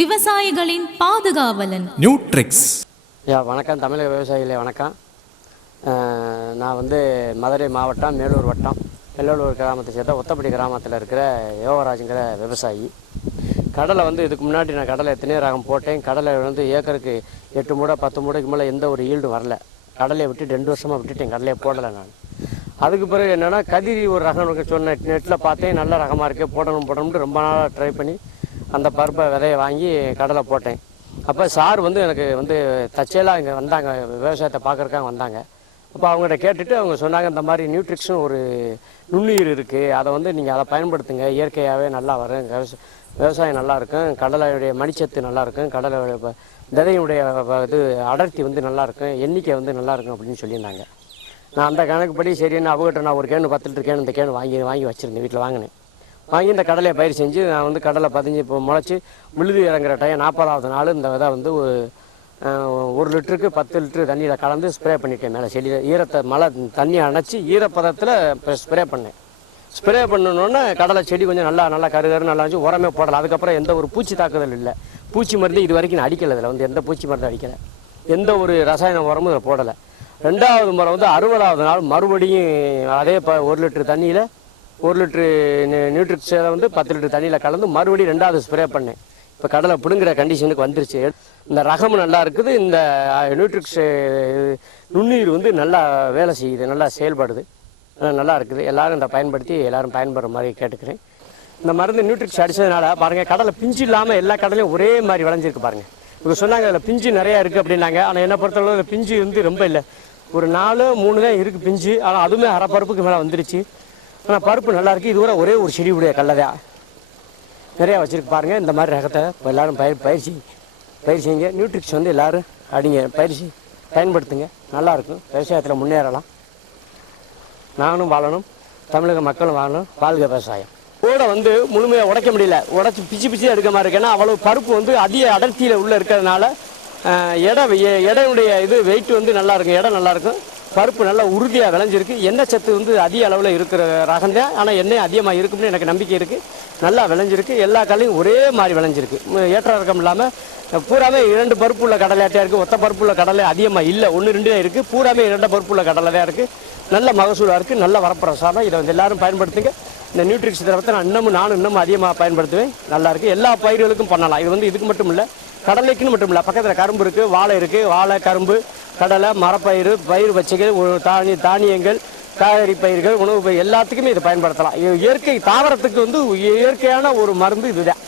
விவசாயிகளின் பாதுகாவலன். நியூட்ரிக்ஸ் ஐயா வணக்கம். தமிழக விவசாயிகளே வணக்கம். நான் வந்து மதுரை மாவட்டம் மேலூர் வட்டம். வெள்ளலூர் கிராமத்தை சேர்ந்த ஒத்தப்படி கிராமத்தில் இருக்கிற யோகராஜுங்கிற விவசாயி. கடலை வந்து இதுக்கு முன்னாடி நான் கடலை எத்தனையோ ரகம் போட்டேன். கடலை வந்து ஏக்கருக்கு எட்டு மூடை பத்து மூடைக்கு மேலே எந்த ஒரு ஈல்டும் வரல. கடலையை விட்டு ரெண்டு வருஷமாக விட்டுட்டேன். கடலையை போடலை நான். அதுக்கு பிறகு என்னென்னா கதிரி ஒரு ரகம் இருக்கு சொன்ன நெட்டில் பார்த்தேன். நல்ல ரகமாக இருக்குது போடணும் போடணும்னு ரொம்ப நாளாக ட்ரை பண்ணி அந்த பருப்பை விதையை வாங்கி கடலை போட்டேன். அப்போ சார் வந்து எனக்கு வந்து தச்சேலாக இங்கே வந்தாங்க. விவசாயத்தை பார்க்குறக்காங்க வந்தாங்க. அப்போ அவங்ககிட்ட கேட்டுட்டு அவங்க சொன்னாங்க இந்த மாதிரி நியூட்ரிக்ஷன் ஒரு நுண்ணுயிர் இருக்குது அதை வந்து நீங்கள் அதை பயன்படுத்துங்க. இயற்கையாகவே நல்லா வரும். விவசாயம் நல்லா இருக்கும். கடலையுடைய மணிச்சத்து நல்லா இருக்கும். கடலையுடைய விதையுடைய இது அடர்த்தி வந்து நல்லா இருக்கும். எண்ணிக்கை வந்து நல்லா இருக்கும் அப்படின்னு சொல்லியிருந்தாங்க. நான் அந்த கணக்குப்படி சரின்னு அவங்ககிட்ட நான் ஒரு கேனு பத்து லிட்டர் கேனு இந்த கேனு வாங்கி வாங்கி வச்சுருந்தேன் வீட்டில் வாங்கினேன். வாங்கி இந்த கடலையை பயிர் செஞ்சு நான் வந்து கடலை பதிஞ்சு இப்போ முளைச்சி முழுது இறங்குற டைம் நாற்பதாவது நாள் இந்த விதை வந்து ஒரு ஒரு லிட்டருக்கு பத்து லிட்டரு தண்ணியில் கலந்து ஸ்ப்ரே பண்ணிட்டேன் மேலே செடியில் ஈரத்தை மழை தண்ணி அணைச்சி ஈரப்பதத்தில் ஸ்ப்ரே பண்ணேன். ஸ்ப்ரே பண்ணணுன்னே கடலை செடி கொஞ்சம் நல்லா நல்லா கரு கரு நல்லா வச்சு உரமே போடலாம் அதுக்கப்புறம் எந்த ஒரு பூச்சி தாக்குதல் இல்லை. பூச்சி மருந்து இது வரைக்கும் நான் அடிக்கலை இதில். வந்து எந்த பூச்சி மருந்து அடிக்கலை. எந்த ஒரு ரசாயன உரமும் இதில் போடலை. ரெண்டாவது முறை வந்து அறுபதாவது நாள் மறுபடியும் அதே ப ஒரு லிட்டர் தண்ணியில் ஒரு லிட்ரு நியூட்ரிக்ஸை வந்து பத்து லிட்டர் தண்ணியில் கலந்து மறுபடியும் ரெண்டாவது ஸ்ப்ரே பண்ணேன். இப்போ கடலை பிடுங்குற கண்டிஷனுக்கு வந்துருச்சு. இந்த ரகம் நல்லா இருக்குது இந்த நியூட்ரிக்ஸ் நுண்ணுயிர் வந்து நல்லா வேலை செய்யுது நல்லா செயல்படுது. நல்லா இருக்குது. எல்லாரும் இதை பயன்படுத்தி எல்லோரும் பயன்படுற மாதிரி கேட்டுக்கிறேன். இந்த மருந்து நியூட்ரிக்ஸ் அடிச்சதுனால பாருங்கள் கடலை பிஞ்சு இல்லாமல் எல்லா கடலையும் ஒரே மாதிரி விளைஞ்சிருக்கு பாருங்கள் இவங்க சொன்னாங்க அதில் பிஞ்சு நிறையா இருக்குது அப்படின்னாங்க. ஆனால் என்னை பொறுத்தளவு இதுல பிஞ்சு வந்து ரொம்ப இல்லை. ஒரு நாலு மூணு தான் இருக்குது பிஞ்சு. ஆனால் அதுவுமே அரை பருப்புக்கு மேலே வந்துருச்சு. ஆனால் பருப்பு நல்லா இருக்குது இது கூட ஒரே ஒரு செடி உடைய கல்லதா. நிறையா வச்சுருக்கு பாருங்கள் இந்த மாதிரி ரகத்தை இப்போ பயிர் பயிற்சி பயிர் செய்யுங்க. நியூட்ரிக்ஸ் வந்து எல்லோரும் அடிங்க. பயிற்சி பயன்படுத்துங்க. நல்லாயிருக்கும் விவசாயத்தில் முன்னேறலாம். நானும் வாழணும். தமிழக மக்களும் வாழணும். வாழ்க விவசாயம். கூட வந்து முழுமையாக உடைக்க முடியல. உடைச்சி பிச்சு பிச்சு எடுக்க மாதிரி இருக்கு. ஏன்னா அவ்வளோ பருப்பு வந்து அதிக அடர்த்தியில் உள்ளே இருக்கிறதுனால எடை எ- எடையுடைய இது வெயிட் வந்து நல்லா இருக்கும். எடை நல்லா இருக்கும். பருப்பு நல்லா உறுதியாக விளைஞ்சிருக்கு. எண்ணெய் சத்து வந்து அதிக அளவில் இருக்கிற ரகம் தான் ஆனால் எண்ணெய் அதிகமாக இருக்கும்னு எனக்கு நம்பிக்கை இருக்குது நல்லா விளைஞ்சிருக்கு. எல்லா கடலையும் ஒரே மாதிரி விளைஞ்சிருக்கு. ஏற்ற இறக்கம் இல்லாமல் பூராமே இரண்டு பருப்பு உள்ள கடலையாட்டியாக இருக்குது ஒத்த பருப்பு உள்ள கடலை அதிகமாக இல்லை. ஒன்று ரெண்டு தான் இருக்குது பூராமே இரண்டு பருப்பு உள்ள கடலை தான் இருக்குது நல்ல மகசூலாக இருக்குது நல்ல வரப்பிரசாதம். இதை வந்து எல்லாரும் பயன்படுத்துங்க. இந்த நியூட்ரிக்ஸ் திரவத்தை நான் இன்னமும் நானும் இன்னமும் அதிகமாக பயன்படுத்துவேன். நல்லாயிருக்கு எல்லா பயிர்களுக்கும் பண்ணலாம். இது வந்து இதுக்கு மட்டும் இல்லை. கடலைக்குன்னு மட்டும் இல்லை பக்கத்தில் கரும்பு இருக்குது வாழை இருக்குது வாழை கரும்பு கடலை மரப்பயிறு பயிர் வச்சுகள் தானிய தானி தானியங்கள் காய்கறி பயிர்கள் உணவு பயிர் எல்லாத்துக்குமே இதை பயன்படுத்தலாம். இது இயற்கை தாவரத்துக்கு வந்து இயற்கையான ஒரு மருந்து இதுதான்.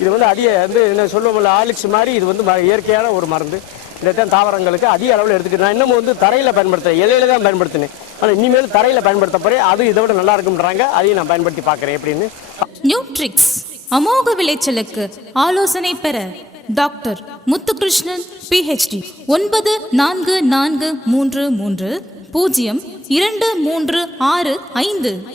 இது வந்து அதிக வந்து என்ன சொல்லுவோம்ல ஆலிக்ஸ் மாதிரி இது வந்து இயற்கையான ஒரு மருந்து. இதைத்தான் தாவரங்களுக்கு அதிக அளவில் எடுத்துக்கிட்டு நான் இன்னமும் வந்து தரையில் பயன்படுத்துறேன். இலையில தான் பயன்படுத்தினேன். ஆனால் இனிமேல் தரையில் பயன்படுத்த போறேன். அது இதை விட நல்லா இருக்கும்ன்றாங்க. அதையும் நான் பயன்படுத்தி பார்க்குறேன். எப்படின்னு நியூட்ரிக்ஸ் அமோக விளைச்சலுக்கு ஆலோசனை பெற டாக்டர் முத்துகிருஷ்ணன் பிஹெச்டி ஒன்பது நான்கு நான்கு மூன்று மூன்று பூஜ்ஜியம் இரண்டு மூன்று ஆறு ஐந்து.